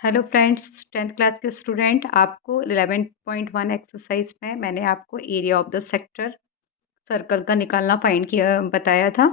Hello friends, 10th class के student. आपको 11.1 exercise में मैंने आपको area of the sector circle का निकालना फाइंड किया बताया था।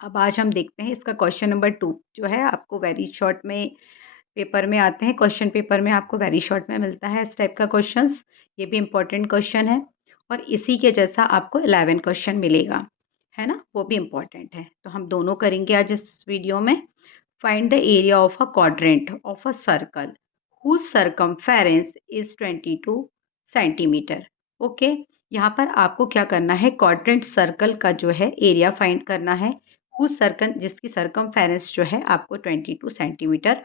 अब आज हम देखते हैं इसका क्वेश्चन नंबर 2 जो है आपको वेरी शॉर्ट में पेपर में आते हैं। क्वेश्चन पेपर में आपको वेरी शॉर्ट में मिलता है इस टाइप का क्वेश्चंस। ये भी इम्पोर्टेंट क्वेश्चन है और इसी के जैसा आपको 11 क्वेश्चन मिलेगा, है ना, वो भी इम्पोर्टेंट है। तो हम दोनों करेंगे आज इस वीडियो में। Find the area of a quadrant of a circle whose circumference is 22 centimetre. Okay, यहाँ पर आपको क्या करना है, क्वाड्रेंट सर्कल का जो है एरिया फाइंड करना है। whose सर्कल जिसकी सरकमफेरेंस जो है आपको 22 सेंटीमीटर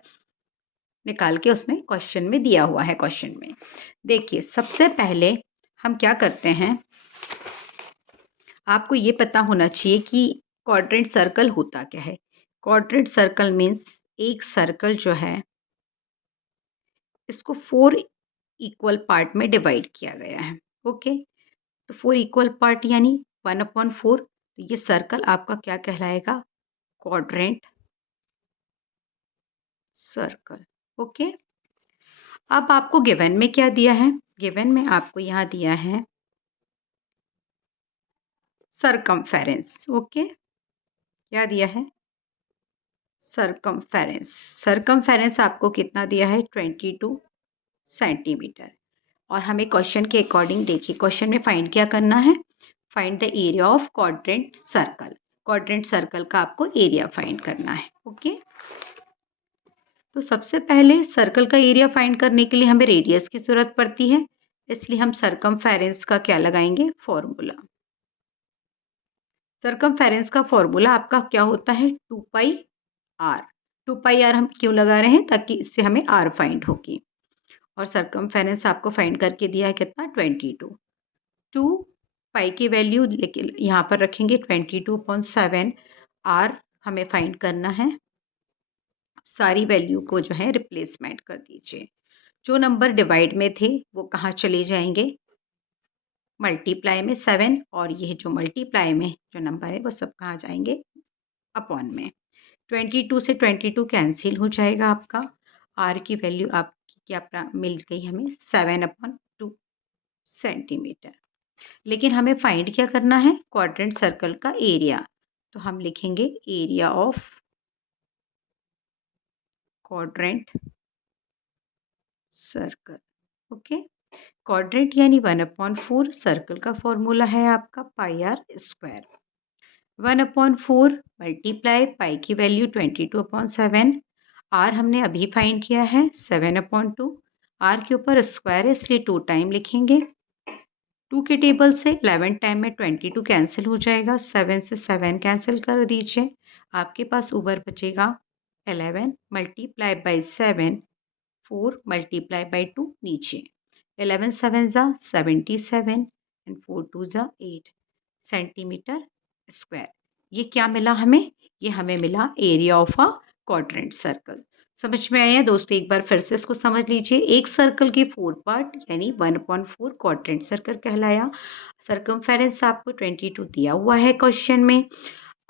निकाल के उसने क्वेश्चन में दिया हुआ है। क्वेश्चन में देखिए, सबसे पहले हम क्या करते हैं, आपको ये पता होना चाहिए कि क्वाड्रेंट सर्कल होता क्या है। क्वाड्रेंट सर्कल मीन्स एक सर्कल जो है इसको 4 इक्वल पार्ट में डिवाइड किया गया है। ओके, तो 4 इक्वल पार्ट यानी 1/4। तो ये सर्कल आपका क्या कहलाएगा, क्वाड्रेंट सर्कल। ओके, अब आपको गिवन में क्या दिया है, गिवन में आपको यहाँ दिया है सरकमफेरेंस। ओके, क्या दिया है, सरकमफेरेंस। सरकमफेरेंस आपको कितना दिया है, 22 सेंटीमीटर। और हमें क्वेश्चन के अकॉर्डिंग देखिए, क्वेश्चन में फाइंड क्या करना है, find the area of quadrant circle. Quadrant circle का आपको एरिया फाइंड करना है। ओके, तो सबसे पहले सर्कल का एरिया फाइंड करने के लिए हमें रेडियस की जरूरत पड़ती है, इसलिए हम सरकमफेरेंस का क्या लगाएंगे, फॉर्मूला। सरकमफेरेंस का फॉर्मूला आपका क्या होता है, 2πr। 2πr हम क्यों लगा रहे हैं, ताकि इससे हमें r फाइंड होगी। और सरकमफेरेंस आपको फाइंड करके दिया है कितना, 22। 2 पाई की वैल्यू लेकिन यहाँ पर रखेंगे 22.7। आर हमें फाइंड करना है, सारी वैल्यू को जो है रिप्लेसमेंट कर दीजिए। जो नंबर डिवाइड में थे वो कहाँ चले जाएंगे, मल्टीप्लाई में 7, और ये जो मल्टीप्लाई में जो नंबर है वो सब कहाँ जाएंगे, अपॉन में। 22 से 22 कैंसिल हो जाएगा आपका। आर की वैल्यू आपकी क्या मिल गई हमें, 7/2 सेंटीमीटर। लेकिन हमें फाइंड क्या करना है, क्वाड्रेंट सर्कल का एरिया। तो हम लिखेंगे area of quadrant circle. Okay, quadrant यानी 1/4, सर्कल का फॉर्मूला है आपका πr²। 1/4 मल्टीप्लाई पाई की वैल्यू 22/7, आर हमने अभी फाइंड किया है 7/2। आर के ऊपर स्क्वायर है इसलिए 2 टाइम लिखेंगे। 2 के टेबल से 11 टाइम में 22 कैंसिल हो जाएगा, 7 से 7 कैंसिल कर दीजिए, आपके पास ऊपर बचेगा 11 मल्टीप्लाई बाई 7, 4 मल्टीप्लाई बाई 2 नीचे। 11 7 ज़ा 77 एंड 4 2 ज़ा 8 सेंटीमीटर स्क्वायर। ये क्या मिला हमें, ये हमें मिला area of a quadrant circle. समझ में आया दोस्तों, एक बार फिर से इसको समझ लीजिए। एक सर्कल की 4 पार्ट यानी 1/4 क्वाड्रेंट सर्कल कहलाया। सरकमफेरेंस आपको 22 दिया हुआ है क्वेश्चन में।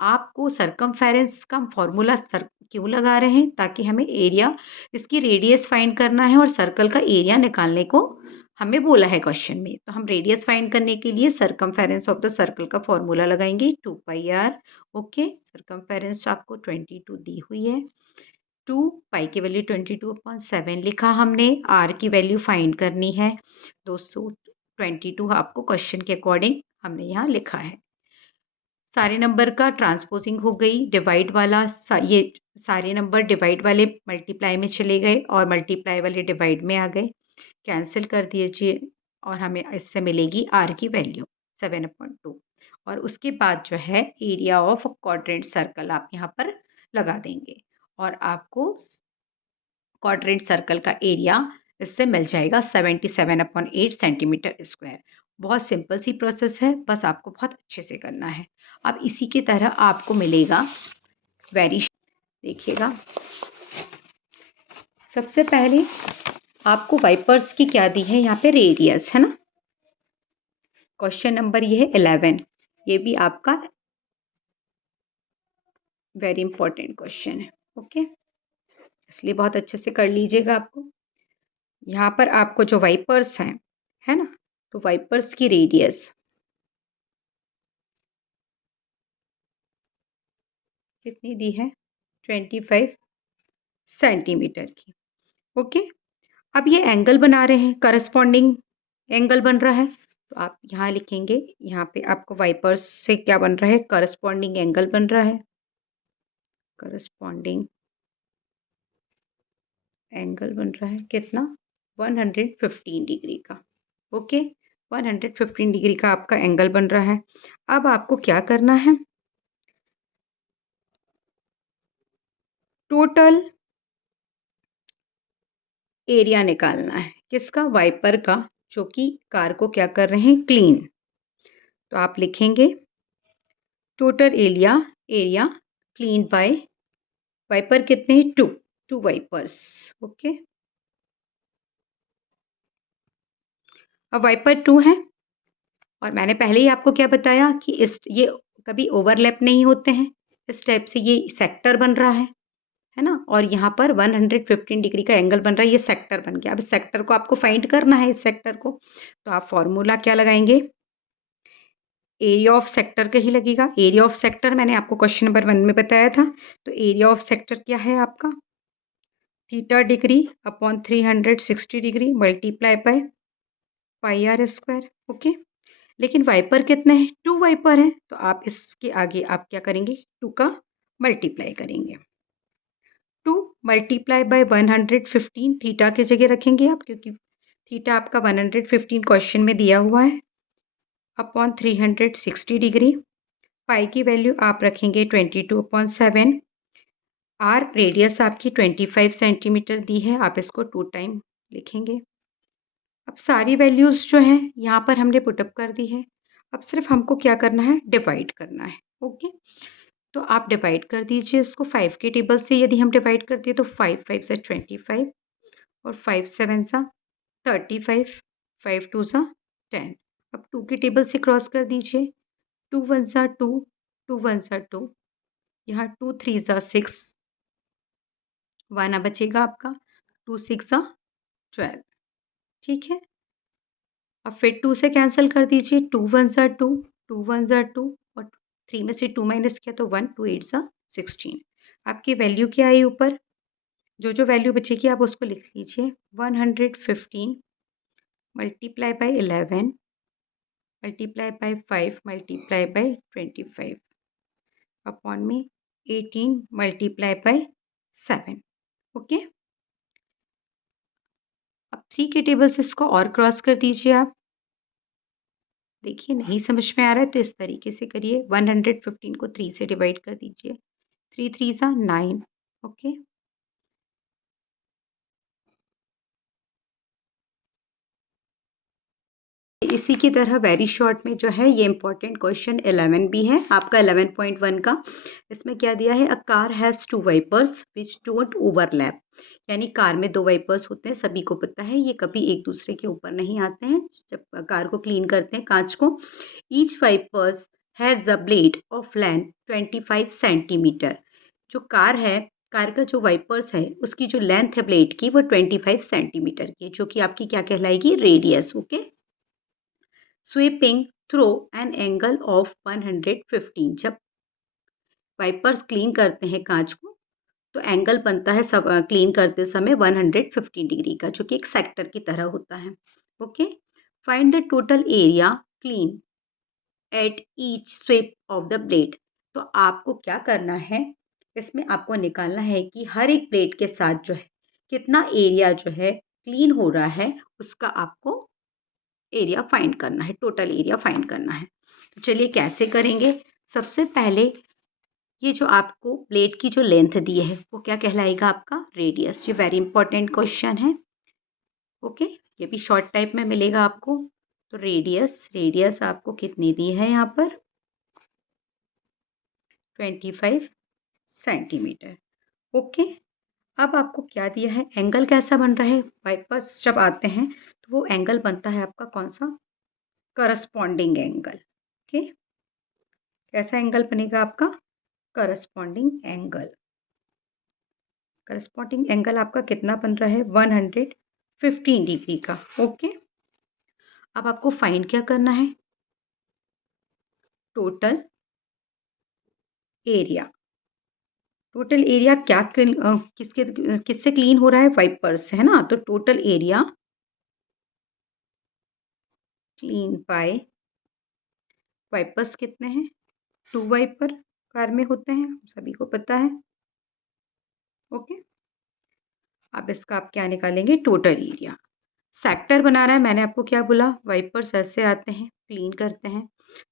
आपको सरकमफेरेंस का फॉर्मूला सर क्यों लगा रहे हैं, ताकि हमें एरिया, इसकी रेडियस फाइंड करना है और सर्कल का एरिया निकालने को हमें बोला है क्वेश्चन में। तो हम रेडियस फाइंड करने के लिए सरकमफेरेंस ऑफ द सर्कल का फॉर्मूला लगाएंगे 2πr। ओके, सरकमफेरेंस आपको 22 दी हुई है, 2 पाई की वैल्यू 22/7 लिखा हमने। आर की वैल्यू फाइंड करनी है दोस्तों, 22 आपको क्वेश्चन के अकॉर्डिंग हमने यहाँ लिखा है। सारे नंबर का ट्रांसपोजिंग हो गई, डिवाइड वाला ये सारे नंबर डिवाइड वाले मल्टीप्लाई में चले गए और मल्टीप्लाई वाले डिवाइड में आ गए, कैंसिल कर दीजिए और हमें इससे मिलेगी आर की वैल्यू 7/2। और उसके बाद जो है एरिया ऑफ क्वाड्रेंट सर्कल आप यहाँ पर लगा देंगे और आपको क्वाड्रेंट सर्कल का एरिया इससे मिल जाएगा 77/8 सेंटीमीटर स्क्वायर। बहुत सिंपल सी प्रोसेस है, बस आपको बहुत अच्छे से करना है। अब इसी की तरह आपको मिलेगा देखिएगा, सबसे पहले आपको वाइपर्स की क्या दी है, यहाँ पे रेडियस है ना। क्वेश्चन नंबर ये है 11, ये भी आपका वेरी इंपॉर्टेंट क्वेश्चन है। ओके, इसलिए बहुत अच्छे से कर लीजिएगा आपको। यहाँ पर आपको जो वाइपर्स हैं, है ना, तो वाइपर्स की रेडियस कितनी दी है, 25 सेंटीमीटर की। ओके, अब ये एंगल बना रहे हैं, करस्पॉन्डिंग एंगल बन रहा है, तो आप यहाँ लिखेंगे, यहाँ पे आपको वाइपर्स से क्या बन रहा है, करस्पॉन्डिंग एंगल बन रहा है, करस्पॉन्डिंग एंगल बन रहा है कितना, 115 डिग्री का। ओके, 115 डिग्री का आपका एंगल बन रहा है। अब आपको क्या करना है, टोटल एरिया निकालना है, किसका, वाइपर का, जो कि कार को क्या कर रहे हैं, क्लीन। तो आप लिखेंगे total area, area clean by wiper कितने हैं, टू वाइपर्स। ओके, अब वाइपर 2 है, और मैंने पहले ही आपको क्या बताया कि ये कभी ओवरलैप नहीं होते हैं, इस टाइप से ये सेक्टर बन रहा है ना, और यहाँ पर 115 डिग्री का एंगल बन रहा है, ये सेक्टर बन गया। अब इस सेक्टर को आपको फाइंड करना है, इस सेक्टर को, तो आप फॉर्मूला क्या लगाएंगे, एरिया ऑफ सेक्टर का ही लगेगा। एरिया ऑफ सेक्टर मैंने आपको क्वेश्चन नंबर 1 में बताया था, तो एरिया ऑफ सेक्टर क्या है आपका, theta degree upon 360 degree multiply by pi R square. Okay, लेकिन वाइपर कितने हैं, 2 वाइपर हैं, तो आप इसके आगे आप क्या करेंगे, 2 का मल्टीप्लाई करेंगे, 2 मल्टीप्लाई बाय 115, थीटा की जगह रखेंगे आप, क्योंकि थीटा आपका 115 क्वेश्चन में दिया हुआ है, अपॉन 360 डिग्री, पाई की वैल्यू आप रखेंगे 22/7, आर रेडियस आपकी 25 सेंटीमीटर दी है, आप इसको 2 टाइम लिखेंगे। अब सारी वैल्यूज़ जो हैं यहाँ पर हमने पुटअप कर दी है, अब सिर्फ हमको क्या करना है, डिवाइड करना है। ओके, तो आप डिवाइड कर दीजिए इसको 5 के टेबल से, यदि हम डिवाइड करते हैं तो 5 5 से 25, और 5 7 सा 35, 5 2 सा 10। अब 2 के टेबल से क्रॉस कर दीजिए, 2 1 सा 2, 2 1 सा 2, यहाँ 2 3 सा 6, 1 बचेगा आपका, 2 6 सा 12। ठीक है, अब फिर 2 से कैंसिल कर दीजिए, 2 1 सा 2, 2 1 सा 2, और 3 में से 2 माइनस किया तो 1, 2 8 सा 16। आपकी वैल्यू क्या आई ऊपर, जो वैल्यू बचेगी आप उसको लिख लीजिए, 115 multiply by 11 multiply by 5 multiply by 25 upon में 18 मल्टीप्लाई बाय 7। ओके, अब 3 के टेबल से इसको और क्रॉस कर दीजिए आप। देखिए नहीं समझ में आ रहा है तो इस तरीके से करिए, 115 को 3 से डिवाइड कर दीजिए, 3 3 सा 9। ओके, इसी की तरह वेरी शॉर्ट में जो है ये इंपॉर्टेंट क्वेश्चन 11 भी है आपका 11.1 का। इसमें क्या दिया है, a car has 2 wipers which don't overlap, यानी कार में 2 वाइपर्स होते हैं, सभी को पता है, ये कभी एक दूसरे के ऊपर नहीं आते हैं जब कार को क्लीन करते हैं, कांच को। Each wipers has a blade of length 25 centimetre, जो कार है, कार का जो वाइपर्स है उसकी जो लेंथ है ब्लेड की वो 25 सेंटीमीटर की है, जो कि आपकी क्या कहलाएगी, radius. Okay, sweeping through an angle of 115, जब वाइपर्स क्लीन करते हैं कांच को तो एंगल बनता है सब क्लीन करते समय 115 डिग्री का, जो कि एक सेक्टर की तरह होता है। Okay, find the total area clean at each sweep of the blade, तो आपको क्या करना है, इसमें आपको निकालना है कि हर एक ब्लेड के साथ जो है कितना एरिया जो है क्लीन हो रहा है, उसका आपको एरिया फाइंड करना है, टोटल एरिया फाइंड करना है। तो चलिए कैसे करेंगे, सबसे पहले ये जो आपको प्लेट की जो लेंथ दी है वो क्या कहलाएगा, आपका रेडियस। ये वेरी इंपॉर्टेंट क्वेश्चन है। ओके, ये भी शॉर्ट टाइप में मिलेगा आपको। तो रेडियस आपको कितनी दी है यहाँ पर, 25 सेंटीमीटर। ओके, अब आपको क्या दिया है, एंगल कैसा बन रहा है, वाइपर्स जब आते हैं तो वो एंगल बनता है आपका कौन सा, करस्पॉन्डिंग एंगल। ओके, कैसा एंगल बनेगा आपका, करस्पॉन्डिंग एंगल, करस्पॉन्डिंग एंगल आपका कितना बन रहा है 115 डिग्री का। ओके, अब आपको फाइंड क्या करना है, टोटल एरिया। टोटल एरिया क्या किससे क्लीन हो रहा है, वाइपर से, है ना। तो total area clean by wipers कितने हैं, 2 वाइपर कार में होते हैं, सभी को पता है। ओके, अब इसका आप क्या निकालेंगे, टोटल एरिया। सेक्टर बना रहा है, मैंने आपको क्या बोला, वाइपर्स ऐसे आते हैं, क्लीन करते हैं।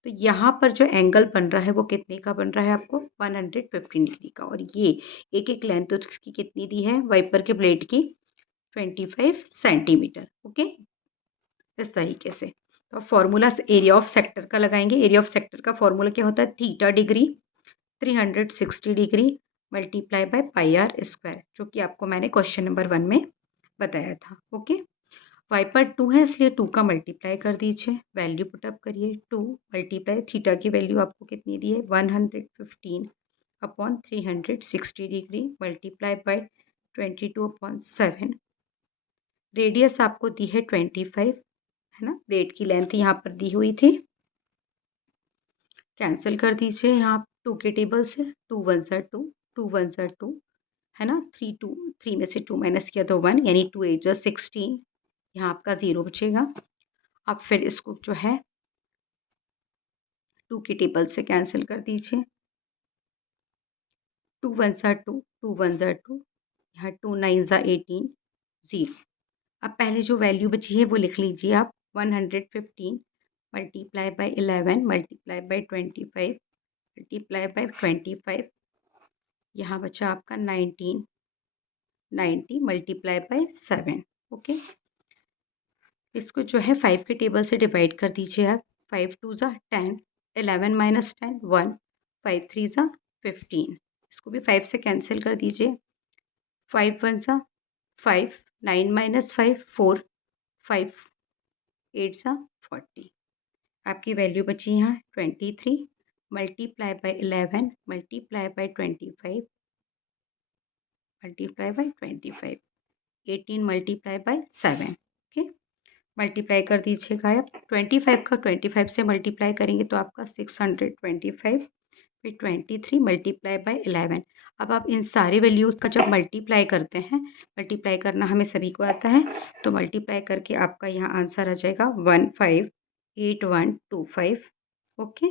तो यहाँ पर जो एंगल बन रहा है वो कितने का बन रहा है आपको, 115 डिग्री का। और ये एक एक लेंथ उसकी कितनी दी है वाइपर के ब्लेड की, 25 सेंटीमीटर। ओके, इस तरीके से। तो फॉर्मूला एरिया ऑफ सेक्टर का लगाएंगे। एरिया ऑफ सेक्टर का फॉर्मूला क्या होता है, theta degree 360 degree multiply by pi R square, जो कि आपको मैंने क्वेश्चन नंबर 1 में बताया था। ओके, वाइपर 2 है इसलिए 2 का मल्टीप्लाई कर दीजिए, वैल्यू पुटअप करिए, 2 मल्टीप्लाई थीटा की वैल्यू आपको कितनी दी है 115 upon 360 degree multiply bye 22/7। Radius आपको दी है 25, है ना, ब्लेड की लेंथ यहाँ पर दी हुई थी, कैंसिल कर दीजिए यहाँ 2 के टेबल से, 2 1 ज़ा 2, 2 1 ज़ा 2, है ना, 3 में से 2 माइनस किया तो 1, यानी 2 8 ज़ा 16, यहाँ आपका 0 बचेगा। अब फिर इसको जो है 2 के टेबल से कैंसिल कर दीजिए, 2 1 ज़ा 2, 2 1 ज़ा 2, यहाँ 2 9 ज़ा 18, 0। अब पहले जो वैल्यू बची है वो लिख लीजिए आप, 115 multiply by 11 multiply by 25 multiply by 25, यहाँ बचा आपका 19, 90 मल्टीप्लाई बाय 7। ओके, इसको जो है 5 के टेबल से डिवाइड कर दीजिए आप, 5 2 ज़ा 10, 11 माइनस 10 1, 5 3 ज़ा 15, इसको भी 5 से कैंसिल कर दीजिए, 5 1 ज़ा 5, 9 माइनस 5 4, 5 8 ज़ा 40, आपकी वैल्यू बची यहाँ 23 multiply by 11 multiply by 25 multiply by 25, 18 multiply by 7। Okay, multiply कर दीजिएगा आप, 25 का 25 से मल्टीप्लाई करेंगे तो आपका 625, फिर 23 मल्टीप्लाई बाय 11। अब आप इन सारे वैल्यूज का जब मल्टीप्लाई करते हैं, मल्टीप्लाई करना हमें सभी को आता है, तो मल्टीप्लाई करके आपका यहाँ आंसर आ जाएगा 158125। ओके,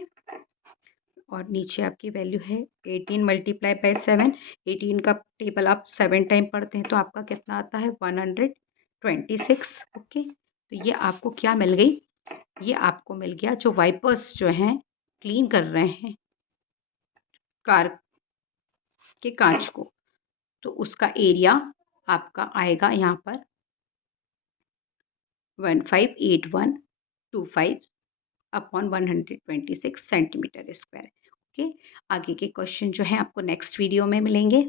और नीचे आपकी वैल्यू है 18 मल्टीप्लाई बाय 7, 18 का टेबल आप 7 टाइम पढ़ते हैं तो आपका कितना आता है 126। ओके, तो ये आपको क्या मिल गई, ये आपको मिल गया जो वाइपर्स जो हैं क्लीन कर रहे हैं कार के कांच को, तो उसका एरिया आपका आएगा यहाँ पर 158125 अपॉन 126 सेंटीमीटर स्क्वायर। ओके, आगे के क्वेश्चन जो है आपको नेक्स्ट वीडियो में मिलेंगे।